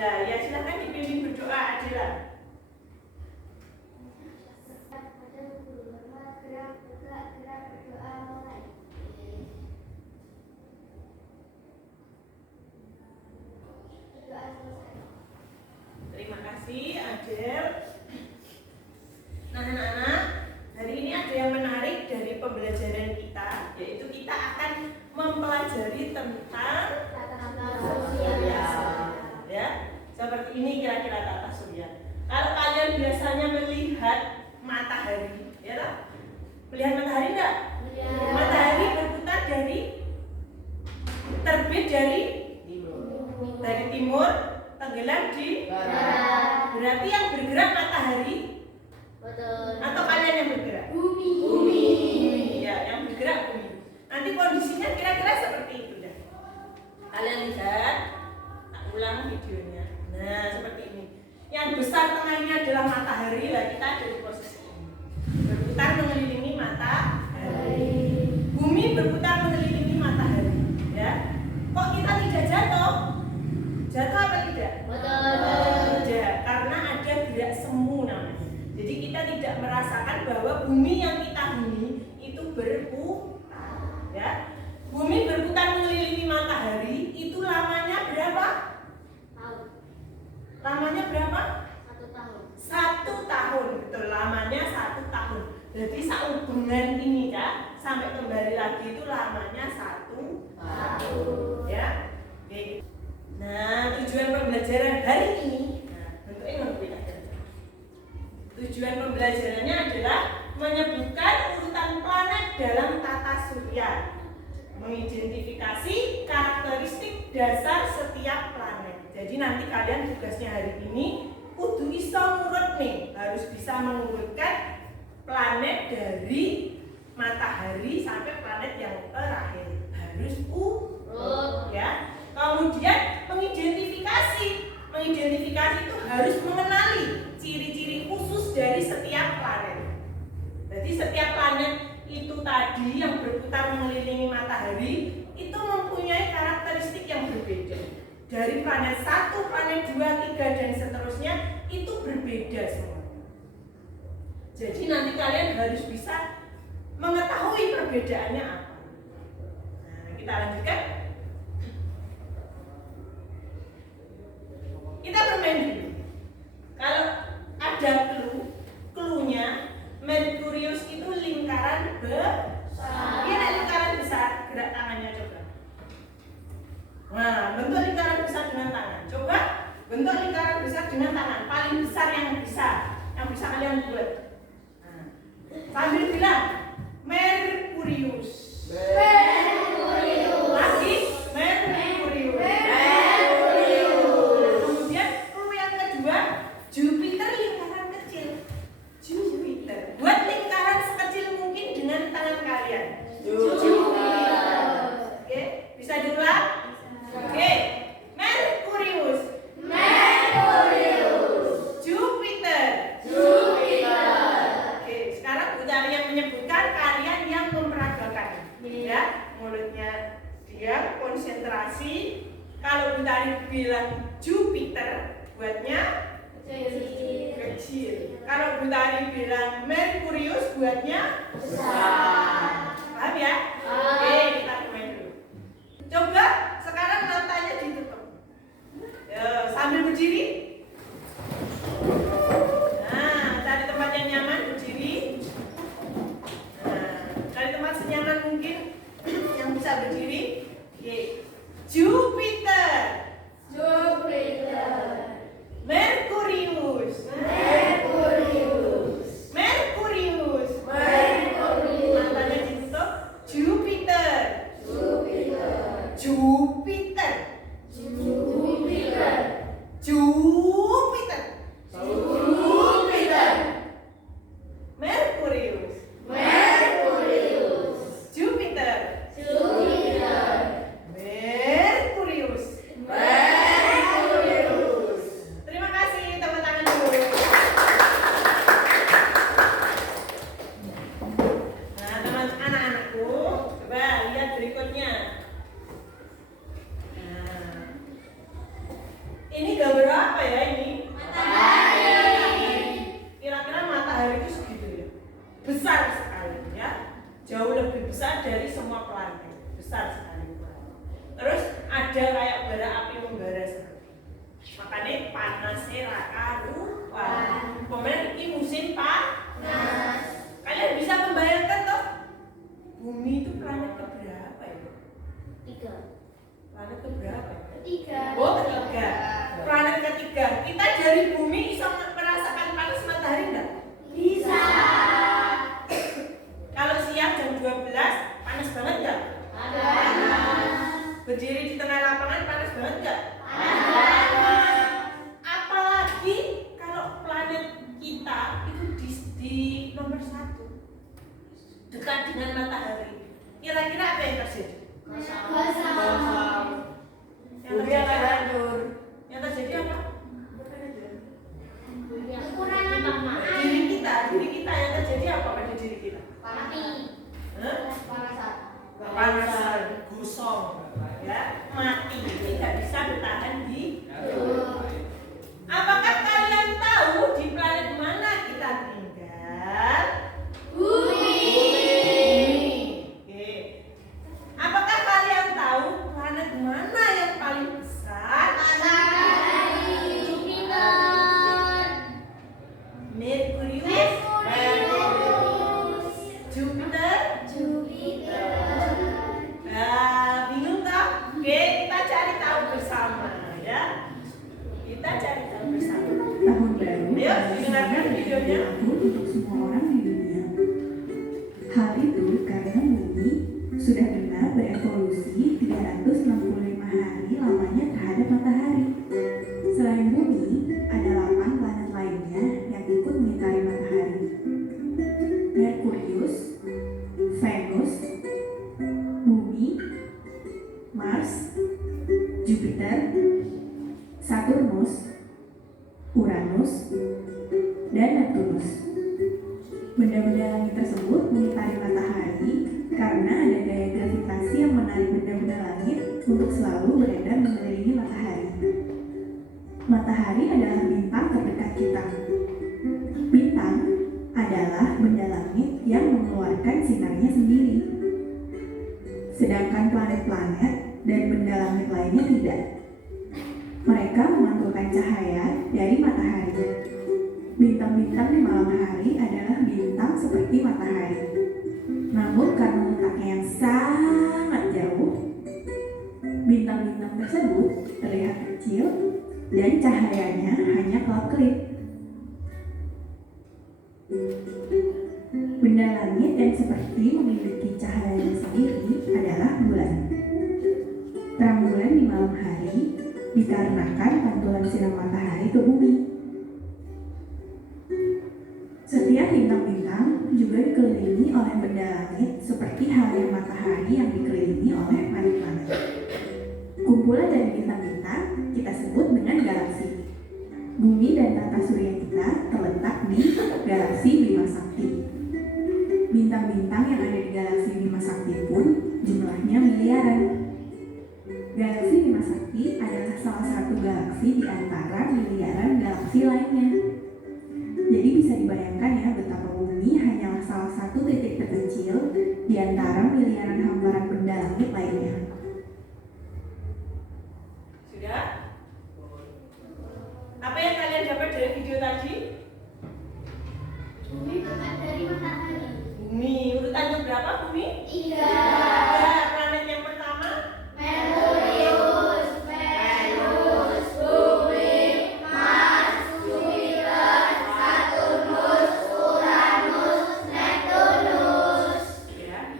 Adela. Ya, silakan dipimpin berdoa Adela. Terima kasih Adel. Nah anak-anak, hari ini ada yang menarik dari pembelajaran kita, yaitu kita akan mempelajari tentang tata surya. Ya, seperti ini kira-kira tata surya. Kalau kalian biasanya melihat matahari, ya tak? Melihat matahari enggak? Ya. Matahari berputar dari terbit dari timur, tenggelam di barat. Berarti yang bergerak matahari. Betul. Atau kalian yang bergerak? Bumi. Ya, yang bergerak bumi. Nanti kondisinya kira-kira seperti itu dah. Kalian lihat, tak ulang videonya. Nah, seperti ini. Yang besar tengahnya adalah matahari, lah kita ada di posisi ini. Berputar mengelilingi matahari. Bumi berputar mengelilingi matahari, ya. Kok kita tidak jatuh? Jatuh apa tidak? Betul. Tidak, karena ada gerak semu namanya. Jadi kita tidak merasakan bahwa bumi yang kita huni itu berputar, ya. Bumi berputar mengelilingi matahari itu lamanya berapa? Tahun. Lamanya berapa? 1 tahun. 1 tahun, betul, lamanya 1 tahun. Jadi sehubungan ini ya, sampai kembali lagi itu lamanya 1 tahun, ya. Oke. Nah, tujuan pembelajaran hari ini, bentuknya berbeda. Tujuan pembelajarannya adalah menyebutkan urutan planet dalam tata surya, mengidentifikasi karakteristik dasar setiap planet. Jadi nanti kalian tugasnya hari ini kudu iso ngurut nih, harus bisa mengurutkan planet dari matahari sampai planet yang terakhir, harus urut, ya. Kemudian mengidentifikasi itu harus mengenali ciri-ciri khusus dari setiap planet. Jadi setiap planet itu tadi yang berputar mengelilingi matahari itu mempunyai karakteristik yang berbeda. Dari planet 1, planet 2, 3 dan seterusnya itu berbeda semua. Jadi nanti kalian harus bisa mengetahui perbedaannya apa. Nah, kita lanjutkan. Kita bermain dulu. Kalau ada clue-nya, Merkurius itu lingkaran besar. Ini lingkaran besar, gerak tangannya coba. Nah, bentuk lingkaran besar dengan tangan. Coba bentuk lingkaran besar dengan tangan. Paling besar yang bisa kalian buat. Nah, sambil bilang Merkurius. Lagi Merkurius. Jupiter lingkaran kecil. Jupiter. Buat lingkaran sekecil mungkin dengan tangan kalian. Jupiter. Oke, bisa diulang? Oke. Merkurius. Jupiter. Oke, sekarang Utari yang menyebutkan, kalian yang memperagakan. Ya, mulutnya diam, konsentrasi. Kalau Utari bilang Jupiter, buatnya kecil. Kalau Bu Tari bilang Merkurius, buatnya besar. Paham ya? Oke, kita main dulu. Coba sekarang matanya ditutup. Sambil berdiri. Nah, cari tempat yang nyaman, berdiri. Nah, cari tempat senyaman mungkin yang bisa berdiri. Oke. Jupiter. Merkurius. Matanya ditutup. Jupiter. Merkurius. Jupiter. Terima kasih, tepuk tangan dulu. Nah, teman anak-anakku, coba lihat berikutnya. Nah, ada kayak bara api membara seperti. Makanya panasnya ra karuan. Pokoknya ini musim panas. Kalian bisa membayangkan toh? Bumi itu planet keberapa ya? 3. Planet keberapa? Ketiga. Oh, ketiga. Planet ketiga. Kita dari bumi bisa merasakan panas matahari enggak? Bisa. Kalau siang jam 12 panas banget enggak? Panas. Berdiri di tengah lapangan panas banget enggak? Panas. Apalagi kalau planet kita itu di nomor 1 dekat dengan matahari. Kira-kira apa yang terjadi? Gosong. Yang terjadi apa? Yang terjadi apa? Kekurangan air. Diri kita yang terjadi apa pada diri kita? Mati. Hah? Panasan. Panasan, gosong, ya, mati, tidak bisa bertahan di. Apakah kalian tahu di planet mana kita tinggal? Bumi. Oke. Apakah kalian tahu planet mana yang paling besar? Matahari. Jupiter. Merkurius. Merkurius. Jupiter. Jupiter. Bingung tak? Oke, kita cari tahu bersama, ya. Kita cari tahu bersama. Tahun baru Ayo, didengarkan videonya. untuk semua orang di dunia. Hal itu karena bumi sudah benar berevolusi 365 hari lamanya terhadap matahari. Selain bumi, ada 8 planet lainnya yang ikut mengitari matahari. Merkurius, Venus, Bumi, Mars, Jupiter, Saturnus, Uranus, dan Neptunus. Benda-benda langit tersebut mengitari matahari karena ada gaya gravitasi yang menarik benda-benda langit untuk selalu beredar mengelilingi matahari. Matahari adalah bintang terdekat kita. Bintang adalah benda langit yang mengeluarkan sinarnya sendiri. Sedangkan planet-planet dan benda langit lainnya tidak. Mereka memantulkan cahaya dari matahari. Bintang-bintang di malam hari adalah bintang seperti matahari. Namun karena letaknya yang sangat jauh, bintang-bintang tersebut terlihat kecil dan cahayanya hanya kelap-kelip. Benda langit yang seperti memiliki cahayanya sendiri adalah bulan. Terang bulan di malam hari dikarenakan pantulan sinar matahari ke bumi. Setiap bintang-bintang juga dikelilingi oleh benda langit seperti halnya matahari yang dikelilingi oleh planet-planet. Kumpulan dari bintang-bintang kita sebut dengan galaksi. Bumi dan tata surya kita terletak di galaksi Bima Sakti. Bintang-bintang yang ada di galaksi Bima Sakti pun jumlahnya miliaran. Galaksi Bima Sakti adalah salah satu galaksi di antara miliaran galaksi lainnya. Jadi bisa dibayangkan ya betapa bumi hanyalah salah satu titik terkecil di antara miliaran hamparan benda langit lainnya. Sudah? Apa yang kalian dapat dari video tadi? Bumi dekat dari matahari. Bumi, urutan berapa bumi? 3. Planet yang pertama? Merkurius, Venus, Bumi, Mars, Jupiter, Saturnus, Uranus, Neptunus. Ya.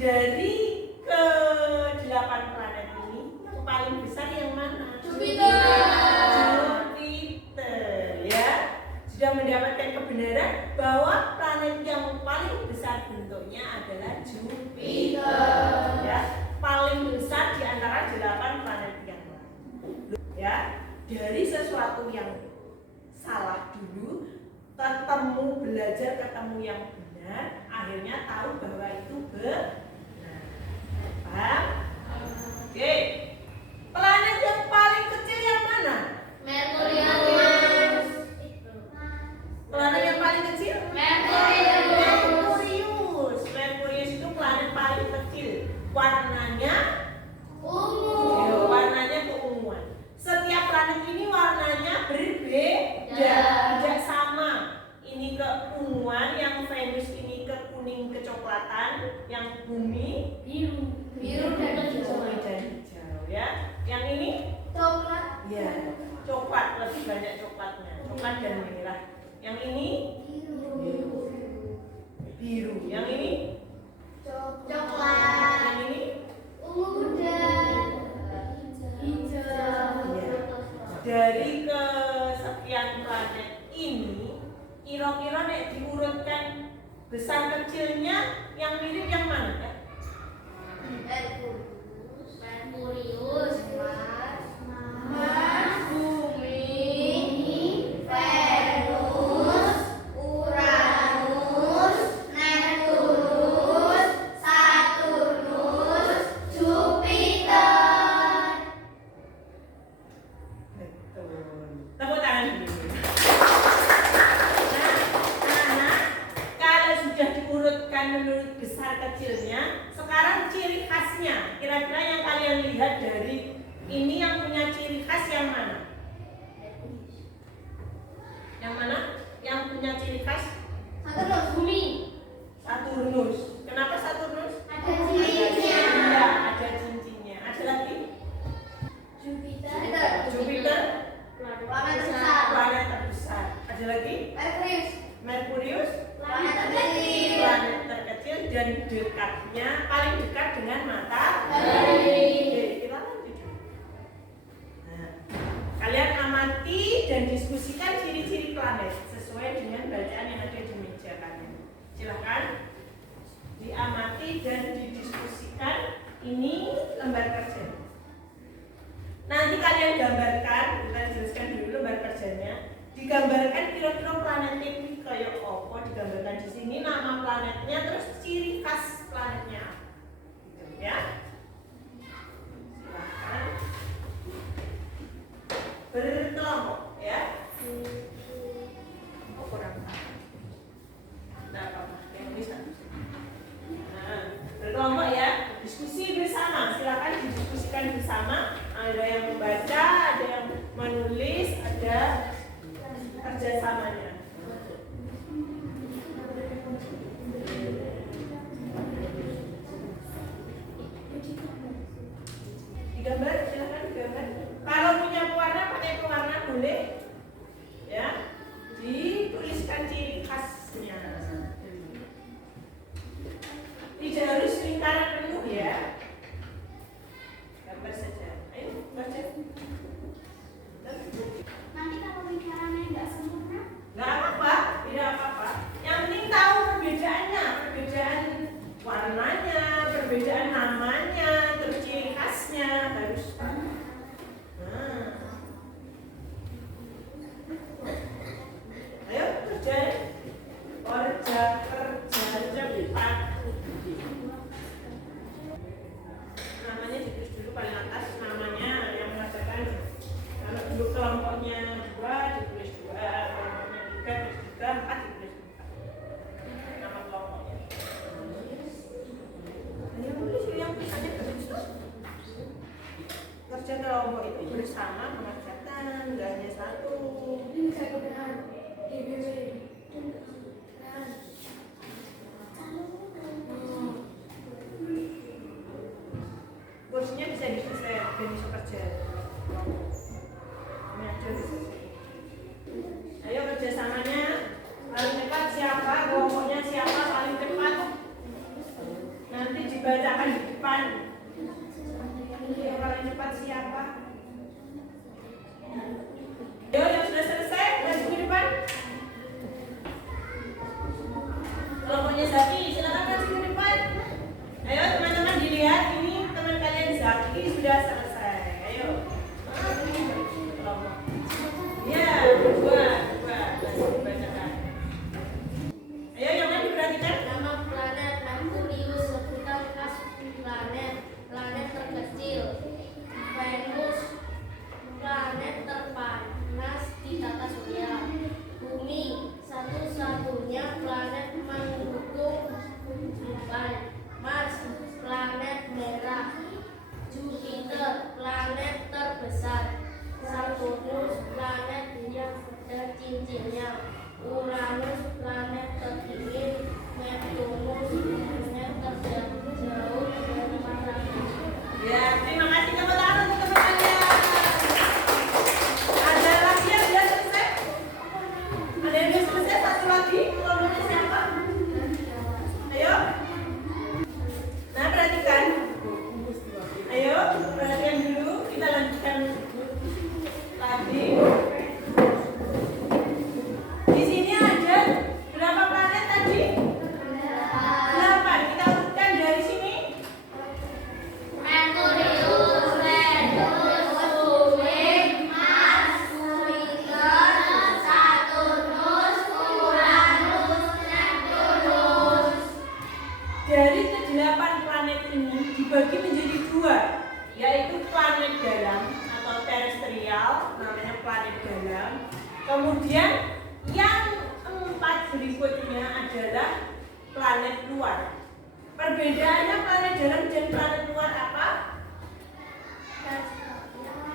Dari ke-8 planet ini, yang paling besar yang mana? Jupiter. Jupiter, ya. Sudah mendapatkan kebenaran bahwa planet yang paling besar bentuknya adalah Jupiter. Ya, paling besar di antara 8 planet yang lain. Ya, dari sesuatu yang salah dulu, belajar ketemu yang benar, akhirnya tahu bahwa itu benar. Paham? Oke. Planet yang paling kecil yang mana? Merkurius. Planet yang paling kecil? Merkurius. Merkurius itu planet paling kecil. Warnanya? Ungu. Warna coklat dan merah. Yang ini biru. Yang ini coklat, yang ini ungu dan hijau. dari kesekian planet ini kira-kira nek diurutkan besar kecilnya yang mirip yang mana ya? Merkurius, Mars, Bumi, Venus, Uranus, Neptunus, Saturnus, Jupiter. Betul. Tepuk tangan dulu. Nah, kalau sudah diurutkan menurut besar kecilnya, sekarang ciri khasnya. Kira-kira yang kalian lihat dari ini yang punya ciri khas yang mana? Yang mana? Yang punya ciri khas? Saturnus, Bumi. Saturnus. Kenapa Saturnus? Ada cincinnya. Iya, ada cincinnya. Ada lagi? Jupiter. Jupiter, Planet besar. planet terbesar. Ada lagi? Merkurius. Merkurius, Planet terkecil. planet terkecil dan dekatnya paling dekat dengan matahari. Oke, kita lanjut. Nah, kalian amati dan diskusikan ciri-ciri planet sesuai dengan bacaan yang ada di meja kalian. Silakan diamati dan didiskusikan. Ini lembar kerja. Nanti kalian gambarkan, kita jelaskan dulu lembar kerjanya. Digambarkan kira-kira planetnya ini kayak apa, digambarkan di sini nama planetnya, terus ciri khas planetnya. Gitu, ya. Silakan berkelompok, ya. Oh, kurang. Nah, apa? Yang bisa. Nah, berkelompok ya, diskusi bersama. Silakan didiskusikan bersama. Ada yang membaca, ada yang menulis, ada kerjasamanya. Digambar, silakan digambar. Kalau punya pewarna pakai pewarna boleh, ya. Dituliskan ciri khasnya. Tidak harus lingkaran penuh ya. Gambar saja. Ayo baca. Nanti kalau lingkarannya nggak sempurna, Nggak apa-apa, tidak apa-apa. Yang penting tahu perbedaannya, perbedaan warnanya, perbedaan namanya, terus ciri khasnya harus. Nah. Ayo kerja, kerja cepat. Namanya ditulis dulu paling atas, namanya yang mengatakan. Kalau dulu kelompoknya 2 ditulis 2, kelompoknya 3 ditulis 3, 4 ditulis 4. Nama kelompoknya. Yang tulis yang tulisannya begitu. Kerja kelompok itu bersama mengerjakan, nggak hanya satu. ini saya kebenaran DBW. Kursinya bisa digeser dan bisa kerja. Ini aja bisa. Ayo kerjasamanya. Paling cepat siapa? Kelompoknya siapa paling cepat? Nanti dibacakan di depan. Yang paling cepat siapa? Ayo yang sudah selesai, maju ke depan. Kelompoknya Zaki, silakan maju ke depan. Ayo teman-teman dilihat ini teman kalian Zaki sudah selesai. Ayo. Kelompok. Ya, dua, bacakan. Ayo yang mana diperhatikan? Nama planet Merkurius, sebutan khas planet, planet terkecil. Venus, planet terpanas di tata surya. Bumi, satu-satunya planet mendukung kehidupan. Mars, planet merah. Jupiter, planet terbesar. Saturnus, planet yang sedang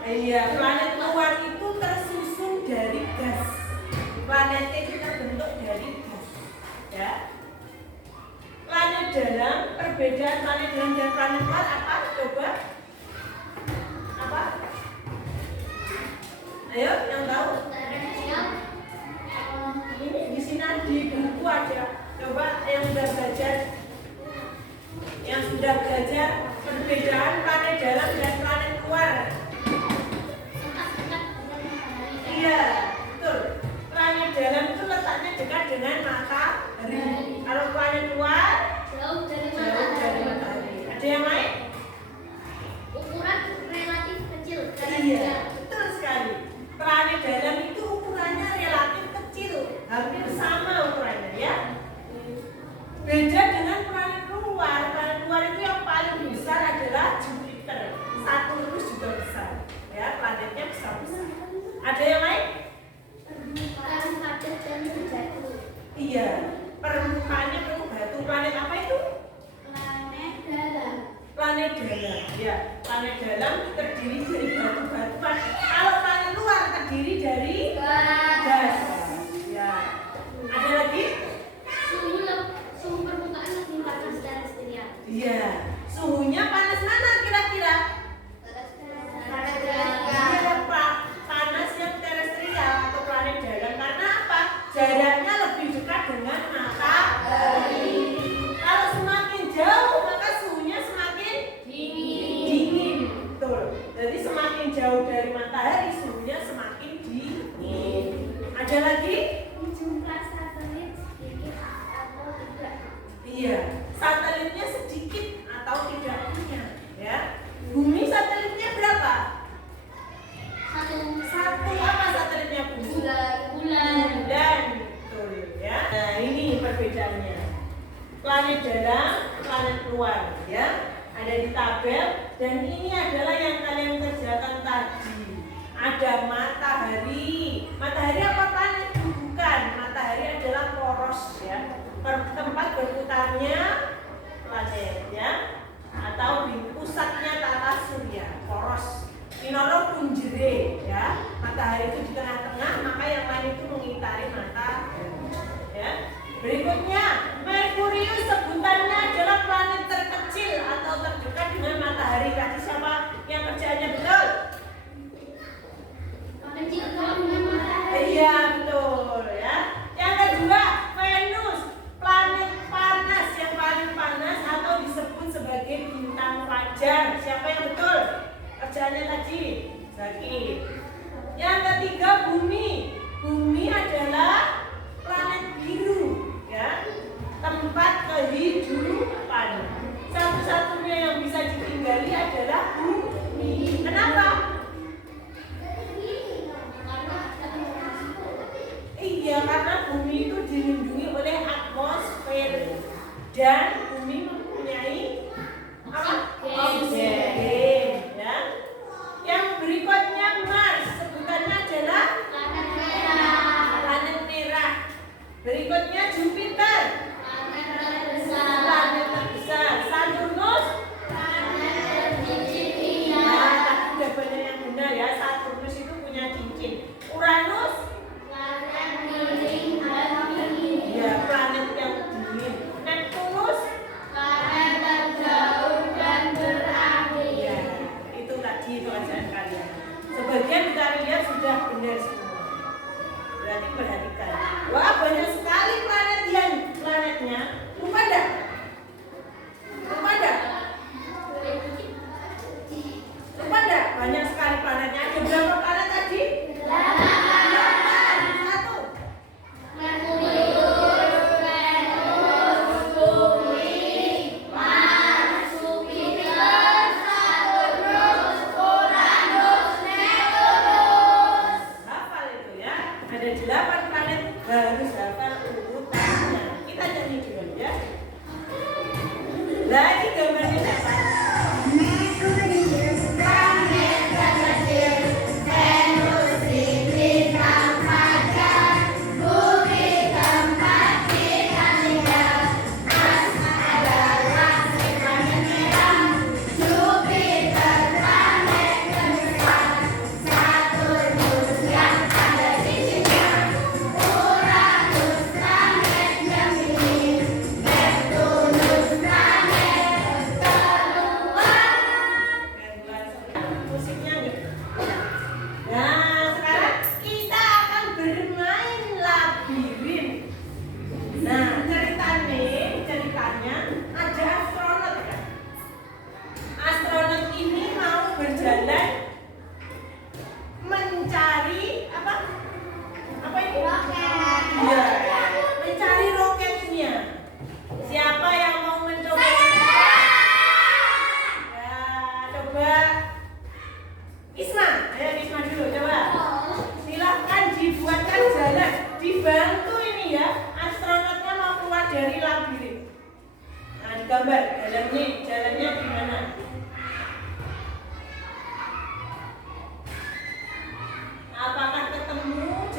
Iya, planet luar itu tersusun dari gas. Planetnya itu terbentuk dari gas. Ya. Planet dalam, perbedaan planet dalam dan planet luar apa? Coba. Apa? Ayo, yang tahu? Ini di sini di buku ada. Coba yang sudah belajar perbedaan planet dalam dan planet luar. Iya, betul. Planet dalam itu letaknya dekat dengan matahari. Kalau planet luar Jauh dari matahari. Ada yang lain? Ukuran relatif kecil. Iya, betul sekali. Planet dalam itu ukurannya relatif kecil, hampir sama ukurannya ya. Beda dengan planet luar. Planet luar itu yang paling besar adalah Jupiter. Saturnus juga besar. Ya, planetnya besar-besar. Ada yang lain? Permukaan padat dan berbatu. Iya, permukaannya penuh batu. Planet apa itu? Planet dalam. Planet dalam. Ya, planet dalam terdiri dari batu-batuan. Kalau planet luar terdiri dari gas. Ya. Ada lagi? Suhu permukaan lebih panas terestrial. Iya. Suhunya panas mana kira-kira? Iya, Pak. Panas yang terestrial atau planet dalam. Karena apa? Jaraknya lebih dekat dengan matahari. Kalau semakin jauh maka suhunya semakin dingin. Betul. Jadi semakin jauh dari matahari suhunya semakin dingin. Ada lagi? Jumlah satelit sedikit atau tidak. Iya, satelitnya sedikit atau tidak punya, ya. Bumi satelitnya berapa? Satu apa satelitnya Bumi? Bulan. Bulan, betul ya. Nah ini perbedaannya. Planet dalam, planet luar, ya. Ada di tabel dan ini adalah yang kalian kerjakan tadi. Ada matahari. Matahari apa planet? Bukan. Matahari adalah poros ya. Tempat berputarnya planet ya. Atau di pusatnya tata surya, poros. Minoro punjere ya. Matahari itu di tengah-tengah, maka yang lain itu mengitari matahari. Ya. Berikutnya, Merkurius sebutannya adalah planet terkecil atau terdekat dengan matahari. Tadi siapa yang kerjaannya betul? Kecil dengan matahari. Iya betul ya. Yang kedua, Venus, planet panas yang paling panas atau disebut sebagai bintang fajar. Siapa yang betul? Kerjaannya tadi, Zaki. Yang ketiga, Bumi. Bumi adalah planet biru, ya, tempat kehidupan. Satu-satunya yang bisa ditinggali adalah Bumi. Kenapa? Iya, karena Bumi itu dilindungi oleh atmosfer dan Bumi mempunyai apa? Oksigen. Ya. Yang berikutnya Mars, sebutannya adalah planet merah. Berikutnya Jupiter, planet terbesar. Saturnus, nah, udah banyak yang benar ya. Saturnus itu punya cincin. Uranus, ya planet yang dingin. Neptunus, ya itu tadi itu ajaran kalian. Sebagian kita lihat sudah benar semua. Berarti perhatikan. Wah banyak sekali planetnya. Lupa enggak? Lupa enggak? Lupa enggak? Banyak sekali planetnya. Ada berapa planet tadi? 8. Satu. Hafal itu ya. Ada 8 planet, harus hafal urutannya. Kita nyanyi dulu ya. Lagi gambarnya siapa? Planet terkecil.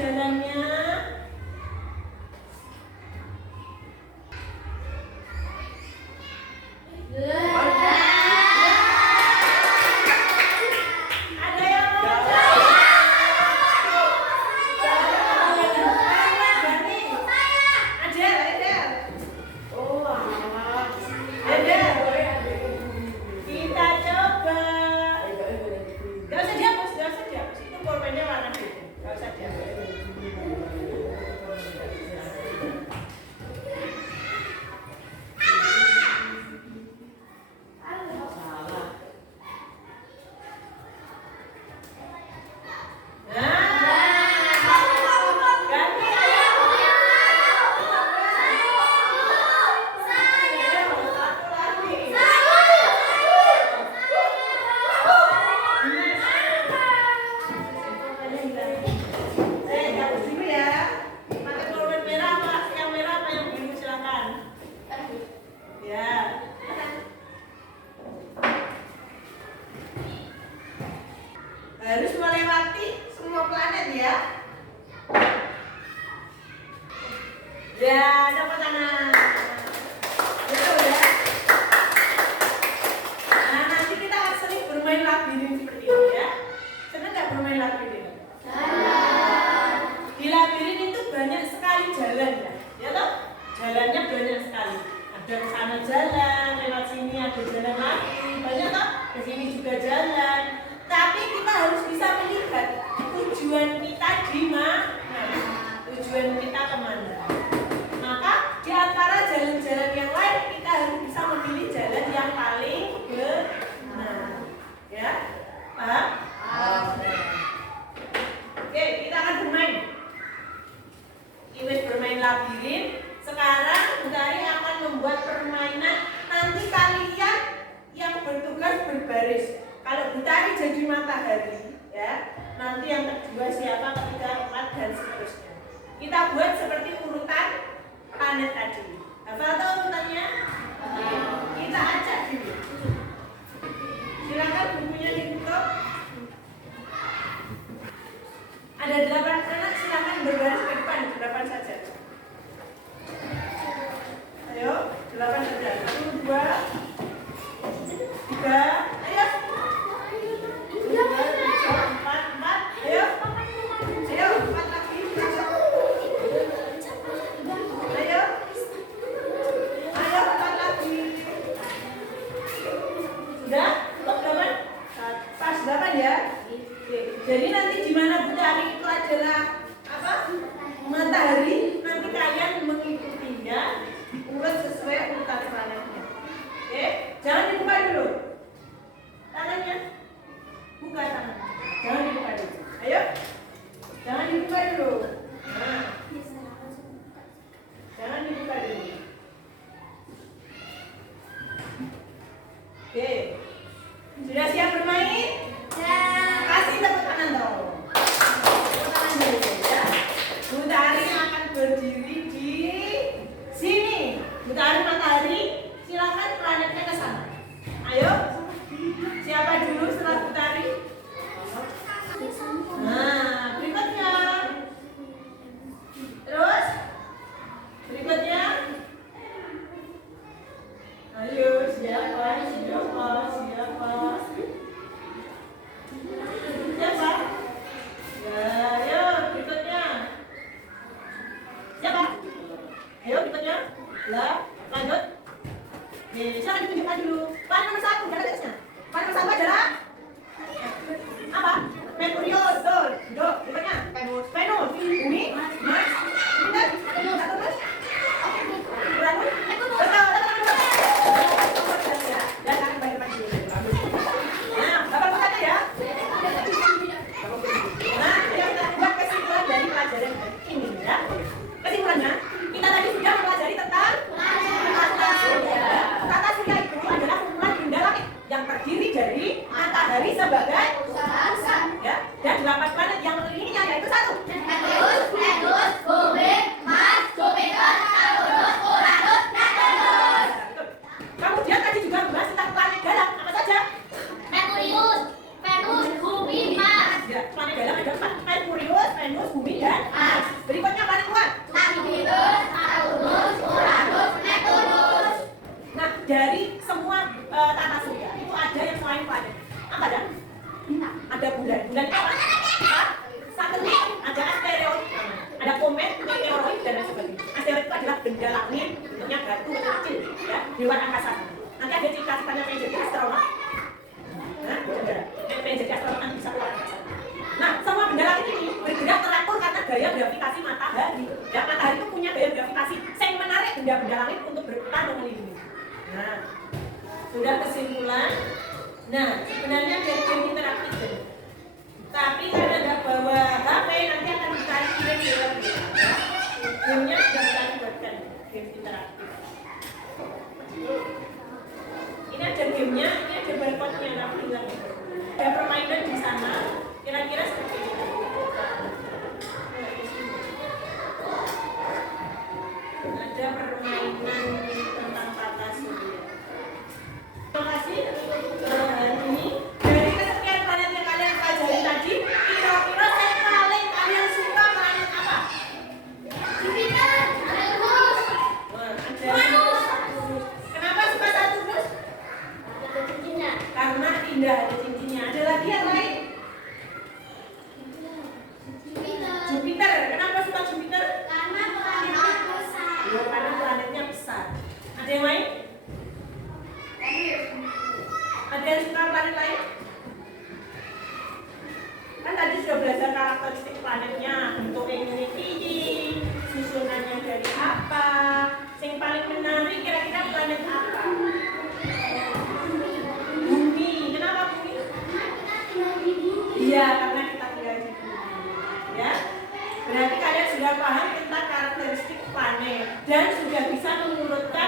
jalannya? Ada yang mau jawab? Adel. Oh, Adel. Kita coba. Gak usah dihapus. Itu pulpennya warna biru. Gak usah dihapus. Harus melewati semua planet ya. Ya, dapat tangan. Betul ya. Nah, nanti kita sering bermain labirin seperti ini ya. Senang nggak bermain labirin? Di labirin itu banyak sekali jalan ya. Ya toh? Jalannya banyak sekali. Ada ke sana jalan, lewat sini ada jalan lagi. Banyak toh? Ke sini juga jalan. Tapi kita harus bisa melihat tujuan kita di mana. Tujuan kita kemana. Maka di antara jalan-jalan yang lain kita harus bisa memilih jalan yang paling benar. Ya? Paham? Oke, kita akan bermain. Iwet bermain labirin. Sekarang Butari akan membuat permainan. Nanti kalian yang bertugas berbaris. Kalau Butari jadi matahari, ya. Nanti yang kedua siapa, ketiga, keempat, dan seterusnya. Kita buat seperti urutan planet tadi. Hafal tahu urutannya? Kita acak dulu. Silakan bukunya ditutup. Ada 8 anak, silakan berbaris ke depan, 8 saja. Ayo, 8 saja. 1, 2, 3, ayo. 4, 4, ayo. Ayo, 4 lagi. Ayo. Ayo, 4 lagi. Sudah? Cukup 8? Pas 8 ya? Oke. Jadi nanti di mana Butari itu adalah apa? Matahari. Nanti kalian mengikutinya urut sesuai urutan planetnya. Oke? Jangan dibuka dulu. Tangannya. Buka tangan. Jangan dibuka dulu. Ayo. Jangan dibuka dulu. Nah. Jangan dibuka dulu. Oke. Sudah siap bermain? Kasih tepuk tangan dong. Tepuk tangan dulu ya. Butari akan berdiri di sini. Butari matahari, silakan planetnya ke sana. Ayo. Siapa dulu setelah Butari? Planet dalam ada 4. Merkurius, Venus, Bumi, dan Mars. Berikutnya planet luar. Nah, dari semua tata surya itu ada yang selain planet. Apa ada? Ada bulan. Bulan itu apa? Satelit, ada asteroid, ada komet, meteoroid, dan lain sebagainya. Asteroid itu adalah benda langit, bentuknya batu kecil, ya, di luar angkasa. Nanti ada cita-citanya pengen jadi astronot. Nah, pengen jadi astronot nanti bisa keluar angkasa. Nah, semua benda langit ini bergerak teratur karena gaya gravitasi matahari. Ya, matahari itu punya gaya gravitasi yang menarik benda-benda langit untuk berputar mengelilingi. Nah, sudah kesimpulan. Nah, sebenarnya game interaktif. Tapi karena nggak bawa HP, nanti akan ditarik kirim ke web. Gamenya sudah kita buatkan, game interaktif. Ini ada gamenya, ini ada barcode-nya, tapi bilang ada permainan di sana. Kira-kira seperti ini. Ada permainan tentang tata surya. Terima kasih untuk hari ini. Dari kesekian planet yang kalian pelajari tadi, kira-kira yang paling kalian suka planet apa? Jupiter, Venus, Wah, ada Saturnus. Kenapa suka Saturnus? ada cincinnya. Karena indah, ada cincinnya. Ada lagi yang lain? Jupiter, Jupiter. Kenapa suka Jupiter? karena planetnya besar. Ya, karena planetnya besar. Ada yang lain? Ada yang suka planet lain? Kan tadi sudah belajar karakteristik planetnya, bentuknya ini tinggi, susunannya dari apa. Yang paling menarik kira-kira planet apa? Bumi. Kenapa Bumi? Karena kita tinggal di bumi. Iya, karena kita tinggal di bumi. Ya, berarti kalian sudah paham tentang karakteristik planet dan sudah bisa mengurutkan